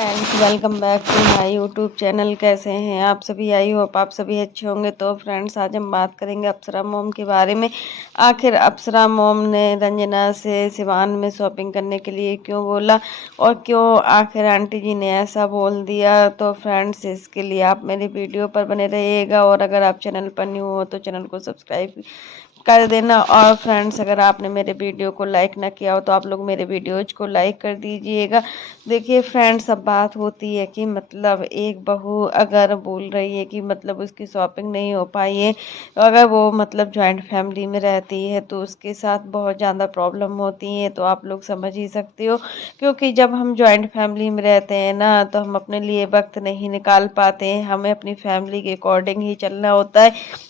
Friends, welcome back to my YouTube channel. कैसे हैं आप सभी? आई होप आप सभी अच्छे होंगे। तो फ्रेंड्स, आज हम बात करेंगे अप्सरा मॉम के बारे में। आखिर अप्सरा मॉम ने रंजना से सिवान में शॉपिंग करने के लिए क्यों बोला और क्यों आखिर आंटी जी ने ऐसा बोल दिया। तो फ्रेंड्स, इसके लिए आप मेरी वीडियो पर बने रहिएगा और अगर आप चैनल पर न्यू हो तो चैनल को सब्सक्राइब कर देना। और फ्रेंड्स, अगर आपने मेरे वीडियो को लाइक ना किया हो तो आप लोग मेरे वीडियोज को लाइक कर दीजिएगा। देखिए फ्रेंड्स, अब बात होती है कि मतलब एक बहू अगर बोल रही है कि मतलब उसकी शॉपिंग नहीं हो पाई है, तो अगर वो मतलब जॉइंट फैमिली में रहती है तो उसके साथ बहुत ज़्यादा प्रॉब्लम होती है। तो आप लोग समझ ही सकते हो, क्योंकि जब हम जॉइंट फैमिली में रहते हैं ना तो हम अपने लिए वक्त नहीं निकाल पाते हैं। हमें अपनी फैमिली के अकॉर्डिंग ही चलना होता है।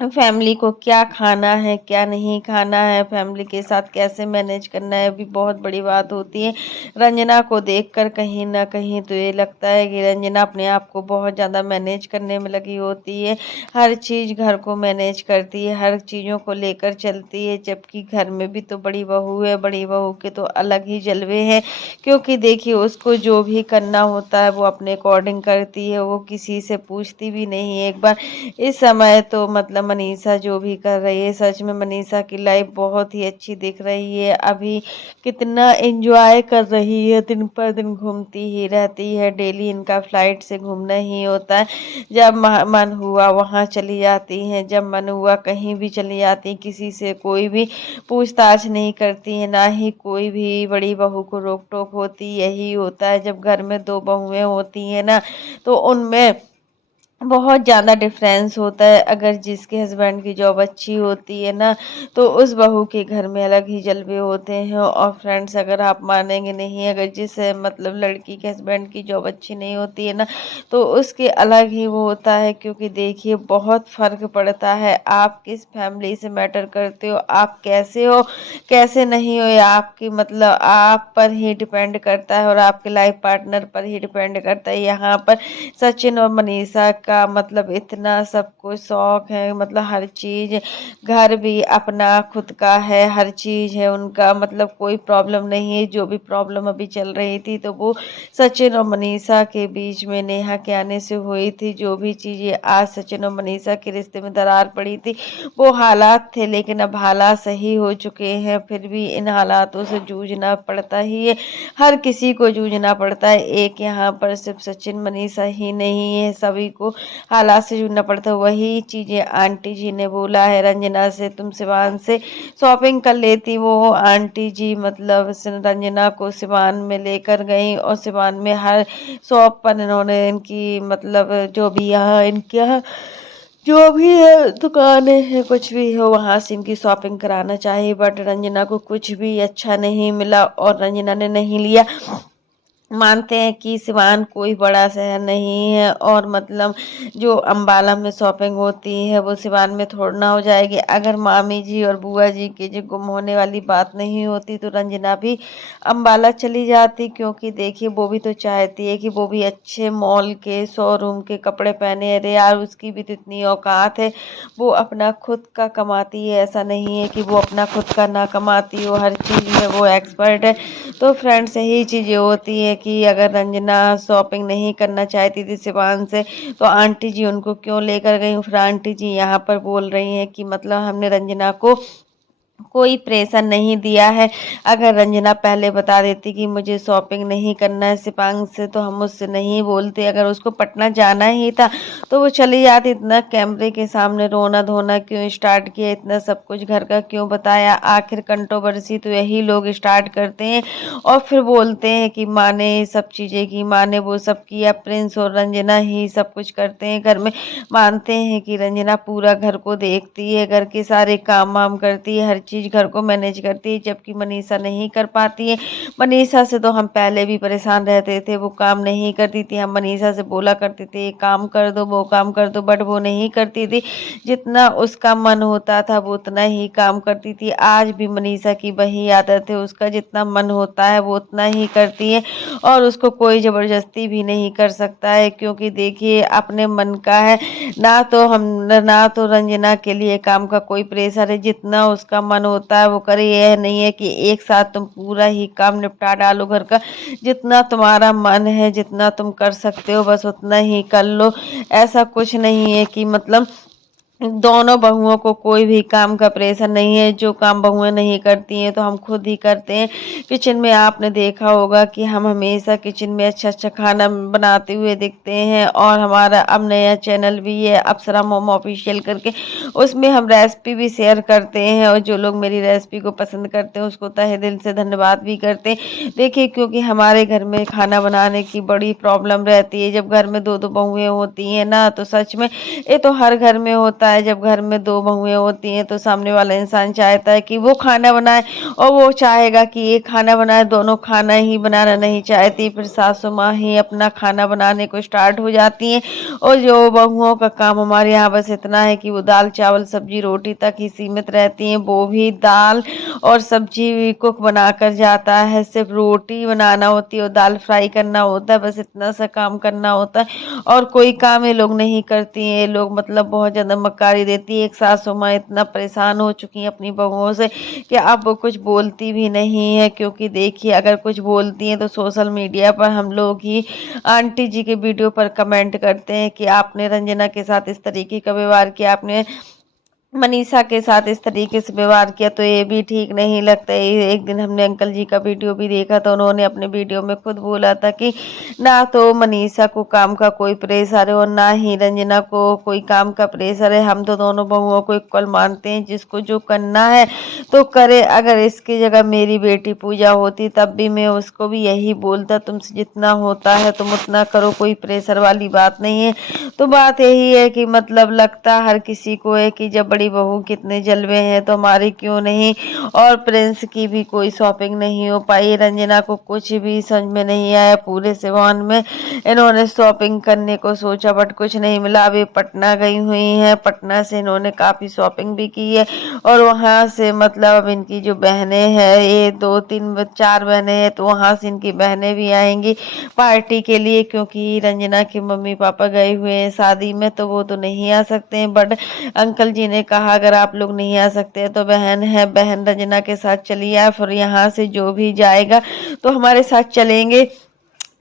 फैमिली को क्या खाना है, क्या नहीं खाना है, फैमिली के साथ कैसे मैनेज करना है, भी बहुत बड़ी बात होती है। रंजना को देखकर कहीं ना कहीं तो ये लगता है कि रंजना अपने आप को बहुत ज़्यादा मैनेज करने में लगी होती है। हर चीज़ घर को मैनेज करती है, हर चीज़ों को लेकर चलती है। जबकि घर में भी तो बड़ी बहू है, बड़ी बहू के तो अलग ही जलवे हैं। क्योंकि देखिए, उसको जो भी करना होता है वो अपने अकॉर्डिंग करती है, वो किसी से पूछती भी नहीं है एक बार। इस समय तो मतलब मनीषा जो भी कर रही है, सच में मनीषा की लाइफ बहुत ही अच्छी दिख रही है। अभी कितना एंजॉय कर रही है, दिन पर दिन घूमती ही रहती है। डेली इनका फ्लाइट से घूमना ही होता है। जब मन हुआ वहाँ चली जाती हैं, जब मन हुआ कहीं भी चली जाती हैं। किसी से कोई भी पूछताछ नहीं करती है, ना ही कोई भी बड़ी बहू को रोक टोक होती। यही होता है जब घर में दो बहुएं होती हैं ना, तो उनमें बहुत ज़्यादा डिफरेंस होता है। अगर जिसके हस्बैंड की जॉब अच्छी होती है ना, तो उस बहू के घर में अलग ही जलवे होते हैं। और फ्रेंड्स, अगर आप मानेंगे नहीं, अगर जिस मतलब लड़की के हस्बैंड की जॉब अच्छी नहीं होती है ना, तो उसके अलग ही वो होता है। क्योंकि देखिए, बहुत फ़र्क पड़ता है आप किस फैमिली से मैटर करते हो, आप कैसे हो कैसे नहीं हो, या आपकी मतलब आप पर ही डिपेंड करता है और आपके लाइफ पार्टनर पर ही डिपेंड करता है। यहाँ पर सचिन और मनीषा का मतलब इतना सबको शौक है, मतलब हर चीज़, घर भी अपना खुद का है, हर चीज़ है उनका, मतलब कोई प्रॉब्लम नहीं है। जो भी प्रॉब्लम अभी चल रही थी तो वो सचिन और मनीषा के बीच में नेहा के आने से हुई थी। जो भी चीज़ें आज सचिन और मनीषा के रिश्ते में दरार पड़ी थी, वो हालात थे। लेकिन अब हालात सही हो चुके हैं, फिर भी इन हालातों से जूझना पड़ता ही है, हर किसी को जूझना पड़ता है। एक यहाँ पर सिर्फ सचिन मनीषा ही नहीं है, सभी को हालात से जूझना पड़ता है। वही चीज़ें आंटी जी ने बोला है रंजना से, तुम सिवान से शॉपिंग कर लेती। वो आंटी जी मतलब रंजना को सिवान में लेकर गई और सिवान में हर शॉप पर इन्होंने इनकी मतलब जो भी यहाँ इनके यहाँ जो भी है दुकानें हैं, कुछ भी हो, वहाँ से इनकी शॉपिंग कराना चाहिए। बट रंजना को कुछ भी अच्छा नहीं मिला और रंजना ने नहीं लिया। मानते हैं कि सिवान कोई बड़ा शहर नहीं है और मतलब जो अम्बाला में शॉपिंग होती है वो सिवान में थोड़ा ना हो जाएगी। अगर मामी जी और बुआ जी के जो गुम होने वाली बात नहीं होती तो रंजना भी अम्बाला चली जाती। क्योंकि देखिए, वो भी तो चाहती है कि वो भी अच्छे मॉल के शोरूम के कपड़े पहने। अरे यार, उसकी भी तो इतनी औकात है, वो अपना खुद का कमाती है। ऐसा नहीं है कि वो अपना खुद का ना कमाती हो, हर चीज़ में वो एक्सपर्ट है। तो फ्रेंड्स, यही चीज़ें होती है कि अगर रंजना शॉपिंग नहीं करना चाहती थी सिवान से, तो आंटी जी उनको क्यों लेकर गई। फिर आंटी जी यहाँ पर बोल रही हैं कि मतलब हमने रंजना को कोई प्रेशर नहीं दिया है। अगर रंजना पहले बता देती कि मुझे शॉपिंग नहीं करना है सिपांग से, तो हम उससे नहीं बोलते। अगर उसको पटना जाना ही था तो वो चली जाती। इतना कैमरे के सामने रोना धोना क्यों स्टार्ट किया, इतना सब कुछ घर का क्यों बताया। आखिर कंट्रोवर्सी तो यही लोग स्टार्ट करते हैं और फिर बोलते हैं कि माँ ने सब चीज़ें की, माँ ने वो सब किया। प्रिंस और रंजना ही सब कुछ करते हैं घर में। मानते हैं कि रंजना पूरा घर को देखती है, घर के सारे काम वाम करती है, हर चीज़ घर को मैनेज करती है, जबकि मनीषा नहीं कर पाती है। मनीषा से तो हम पहले भी परेशान रहते थे, वो काम नहीं करती थी। हम मनीषा से बोला करते थे ये काम कर दो, वो काम कर दो, बट वो नहीं करती थी। जितना उसका मन होता था वो उतना ही काम करती थी। आज भी मनीषा की वही आदत है, उसका जितना मन होता है वो उतना ही करती है और उसको कोई ज़बरदस्ती भी नहीं कर सकता है। क्योंकि देखिए, अपने मन का है, ना तो रंजना के लिए काम का कोई प्रेशर है। जितना उसका मन मन होता है वो करे। यह नहीं है कि एक साथ तुम पूरा ही काम निपटा डालो घर का। जितना तुम्हारा मन है, जितना तुम कर सकते हो बस उतना ही कर लो। ऐसा कुछ नहीं है कि मतलब दोनों बहुओं को कोई भी काम का प्रेशर नहीं है। जो काम बहुएं नहीं करती हैं तो हम खुद ही करते हैं। किचन में आपने देखा होगा कि हम हमेशा किचन में अच्छा अच्छा खाना बनाते हुए दिखते हैं। और हमारा अब नया चैनल भी है अप्सरा मोम ऑफिशियल करके, उसमें हम रेसिपी भी शेयर करते हैं। और जो लोग मेरी रेसिपी को पसंद करते हैं उसको तहे दिल से धन्यवाद भी करते हैं। देखिए, क्योंकि हमारे घर में खाना बनाने की बड़ी प्रॉब्लम रहती है। जब घर में दो दो बहुएं होती हैं ना, तो सच में ये तो हर घर में होता है। जब घर में दो बहुएं होती हैं तो सामने वाला इंसान चाहता है कि वो खाना बनाए, और वो चाहेगा कि ये खाना बनाए। दोनों खाना ही बनाना नहीं चाहती, फिर सासू माँ ही अपना खाना बनाने को स्टार्ट हो जाती हैं। और जो बहुओं का काम हमारे यहाँ बस इतना है कि वो दाल चावल सब्जी रोटी तक ही सीमित रहती हैं। वो भी दाल और सब्जी कुक बनाकर जाता है, सिर्फ रोटी बनाना होती है और दाल फ्राई करना होता है, बस इतना सा काम करना होता है। और कोई काम ये लोग नहीं करती हैं। ये लोग मतलब बहुत ज़्यादा मक्कारी देती है। एक सासू माँ इतना परेशान हो चुकी हैं अपनी बहुओं से कि अब वो कुछ बोलती भी नहीं है। क्योंकि देखिए, अगर कुछ बोलती हैं तो सोशल मीडिया पर हम लोग ही आंटी जी के वीडियो पर कमेंट करते हैं कि आपने रंजना के साथ इस तरीके का व्यवहार किया, आपने मनीषा के साथ इस तरीके से व्यवहार किया, तो ये भी ठीक नहीं लगता है। एक दिन हमने अंकल जी का वीडियो भी देखा, तो उन्होंने अपने वीडियो में खुद बोला था कि ना तो मनीषा को काम का कोई प्रेशर है और ना ही रंजना को कोई काम का प्रेशर है। हम तो दोनों बहुओं को इक्वल मानते हैं, जिसको जो करना है तो करे। अगर इसकी जगह मेरी बेटी पूजा होती तब भी मैं उसको भी यही बोलता, तुमसे जितना होता है तुम उतना करो, कोई प्रेशर वाली बात नहीं है। तो बात यही है कि मतलब लगता हर किसी को है कि जब बड़ी बहू कितने जलवे हैं तो हमारी क्यों नहीं। और प्रिंस की भी कोई शॉपिंग नहीं हो पाई। रंजना को कुछ भी समझ में नहीं आया। पूरे सिवान में इन्होंने शॉपिंग करने को सोचा बट कुछ नहीं मिला। अभी पटना गई हुई हैं, पटना से इन्होंने काफ़ी शॉपिंग भी की है। और वहाँ से मतलब अब इनकी जो बहनें हैं, ये दो तीन चार बहनें हैं, तो वहाँ से इनकी बहनें भी आएंगी पार्टी के लिए। क्योंकि रंजना के मम्मी पापा गए हुए हैं शादी में, तो वो तो नहीं आ सकते हैं। बट अंकल जी ने कहा अगर आप लोग नहीं आ सकते तो बहन है, बहन रंजना के साथ चलिए। या फिर यहाँ से जो भी जाएगा तो हमारे साथ चलेंगे।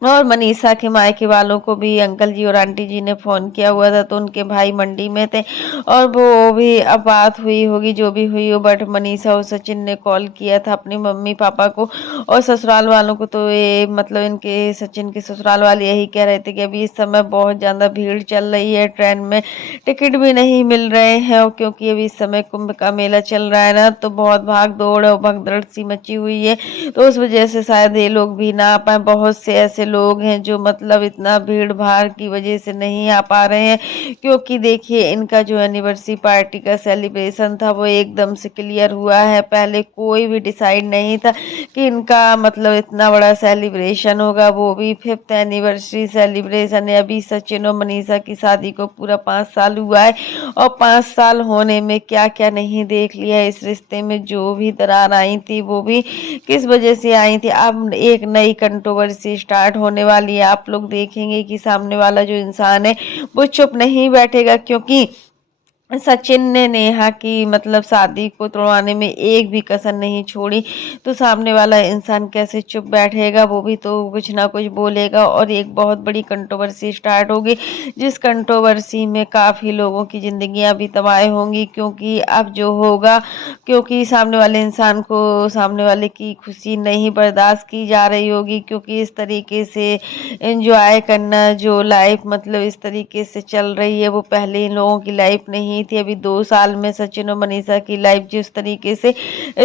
और मनीषा के मायके वालों को भी अंकल जी और आंटी जी ने फ़ोन किया हुआ था, तो उनके भाई मंडी में थे। और वो भी अब बात हुई होगी जो भी हुई हो, बट मनीषा और सचिन ने कॉल किया था अपनी मम्मी पापा को और ससुराल वालों को। तो ये मतलब इनके सचिन के ससुराल वाले यही कह रहे थे कि अभी इस समय बहुत ज़्यादा भीड़ चल रही है, ट्रेन में टिकट भी नहीं मिल रहे हैं। और क्योंकि अभी इस समय कुंभ का मेला चल रहा है ना, तो बहुत भाग दौड़ और भगदड़ सी मची हुई है। तो उस वजह से शायद ये लोग भी ना आ पाए। बहुत से ऐसे लोग हैं जो मतलब इतना भीड़ भाड़ की वजह से नहीं आ पा रहे हैं। क्योंकि देखिए, इनका जो एनिवर्सरी पार्टी का सेलिब्रेशन था वो एकदम से क्लियर हुआ है। पहले कोई भी डिसाइड नहीं था कि इनका मतलब इतना बड़ा सेलिब्रेशन होगा, वो भी 5th एनिवर्सरी सेलिब्रेशन है। अभी सचिन और मनीषा की शादी को पूरा 5 साल हुआ है, और 5 साल होने में क्या क्या नहीं देख लिया। इस रिश्ते में जो भी दरार आई थी वो भी किस वजह से आई थी। अब एक नई कंट्रोवर्सी स्टार्ट होने वाली है। आप लोग देखेंगे कि सामने वाला जो इंसान है वो चुप नहीं बैठेगा। क्योंकि सचिन ने नेहा की मतलब शादी को तोड़वाने में एक भी कसर नहीं छोड़ी, तो सामने वाला इंसान कैसे चुप बैठेगा। वो भी तो कुछ ना कुछ बोलेगा और एक बहुत बड़ी कंट्रोवर्सी स्टार्ट होगी, जिस कंट्रोवर्सी में काफ़ी लोगों की ज़िंदगियां भी तबाह होंगी। क्योंकि अब जो होगा, क्योंकि सामने वाले इंसान को सामने वाले की खुशी नहीं बर्दाश्त की जा रही होगी। क्योंकि इस तरीके से एंजॉय करना जो लाइफ मतलब इस तरीके से चल रही है, वो पहले इन लोगों की लाइफ नहीं थी। अभी 2 साल में सचिन और मनीषा की लाइफ जिस तरीके से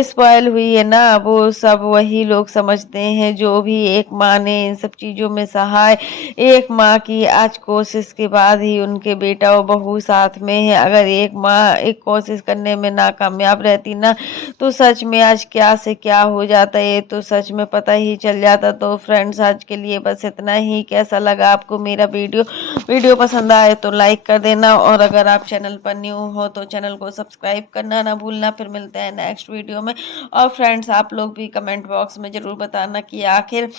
स्पॉइल हुई है ना, वो सब वही लोग समझते हैं जो भी एक माँ ने इन सब चीज़ों में सहाय। एक माँ की आज कोशिश के बाद ही उनके बेटा और बहू साथ में है। अगर एक माँ एक कोशिश करने में नाकामयाब रहती ना, तो सच में आज क्या से क्या हो जाता है, ये तो सच में पता ही चल जाता। तो फ्रेंड्स, आज के लिए बस इतना ही। कैसा लगा आपको मेरा वीडियो पसंद आए तो लाइक कर देना, और अगर आप चैनल पर न्यू हो तो चैनल को सब्सक्राइब करना ना भूलना। फिर मिलते हैं नेक्स्ट वीडियो में। और फ्रेंड्स, आप लोग भी कमेंट बॉक्स में ज़रूर बताना कि आखिर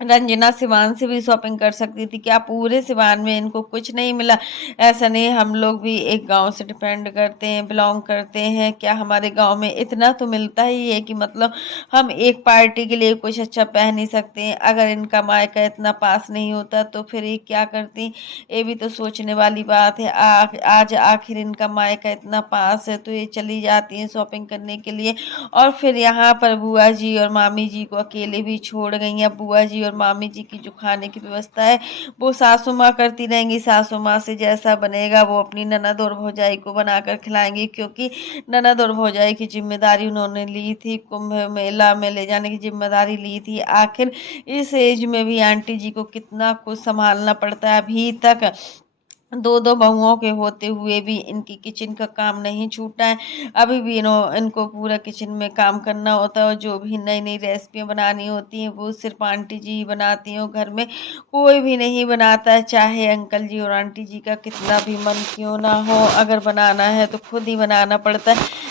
रंजना सिवान से भी शॉपिंग कर सकती थी, क्या पूरे सिवान में इनको कुछ नहीं मिला? ऐसा नहीं, हम लोग भी एक गांव से डिपेंड करते हैं, बिलोंग करते हैं, क्या हमारे गांव में इतना तो मिलता ही है कि मतलब हम एक पार्टी के लिए कुछ अच्छा पहन नहीं सकते हैं? अगर इनका मायका इतना पास नहीं होता तो फिर ये क्या करती? ये भी तो सोचने वाली बात है। आज आखिर इनका मायका इतना पास है तो ये चली जाती हैं शॉपिंग करने के लिए, और फिर यहाँ पर बुआ जी और मामी जी को अकेले भी छोड़ गई हैं। बुआ जी और मामी जी की जो खाने की व्यवस्था है वो सासू माँ करती रहेंगी। सासू माँ से जैसा बनेगा वो अपनी ननद और भौजाई को बनाकर खिलाएंगी, क्योंकि ननद और भौजाई की जिम्मेदारी उन्होंने ली थी, कुंभ मेला में ले जाने की जिम्मेदारी ली थी। आखिर इस एज में भी आंटी जी को कितना कुछ संभालना पड़ता है। अभी तक दो दो बहुओं के होते हुए भी इनकी किचन का काम नहीं छूटा है। अभी भी इनको पूरा किचन में काम करना होता है, और जो भी नई नई रेसिपियां बनानी होती हैं वो सिर्फ आंटी जी ही बनाती हैं। घर में कोई भी नहीं बनाता है, चाहे अंकल जी और आंटी जी का कितना भी मन क्यों ना हो, अगर बनाना है तो खुद ही बनाना पड़ता है।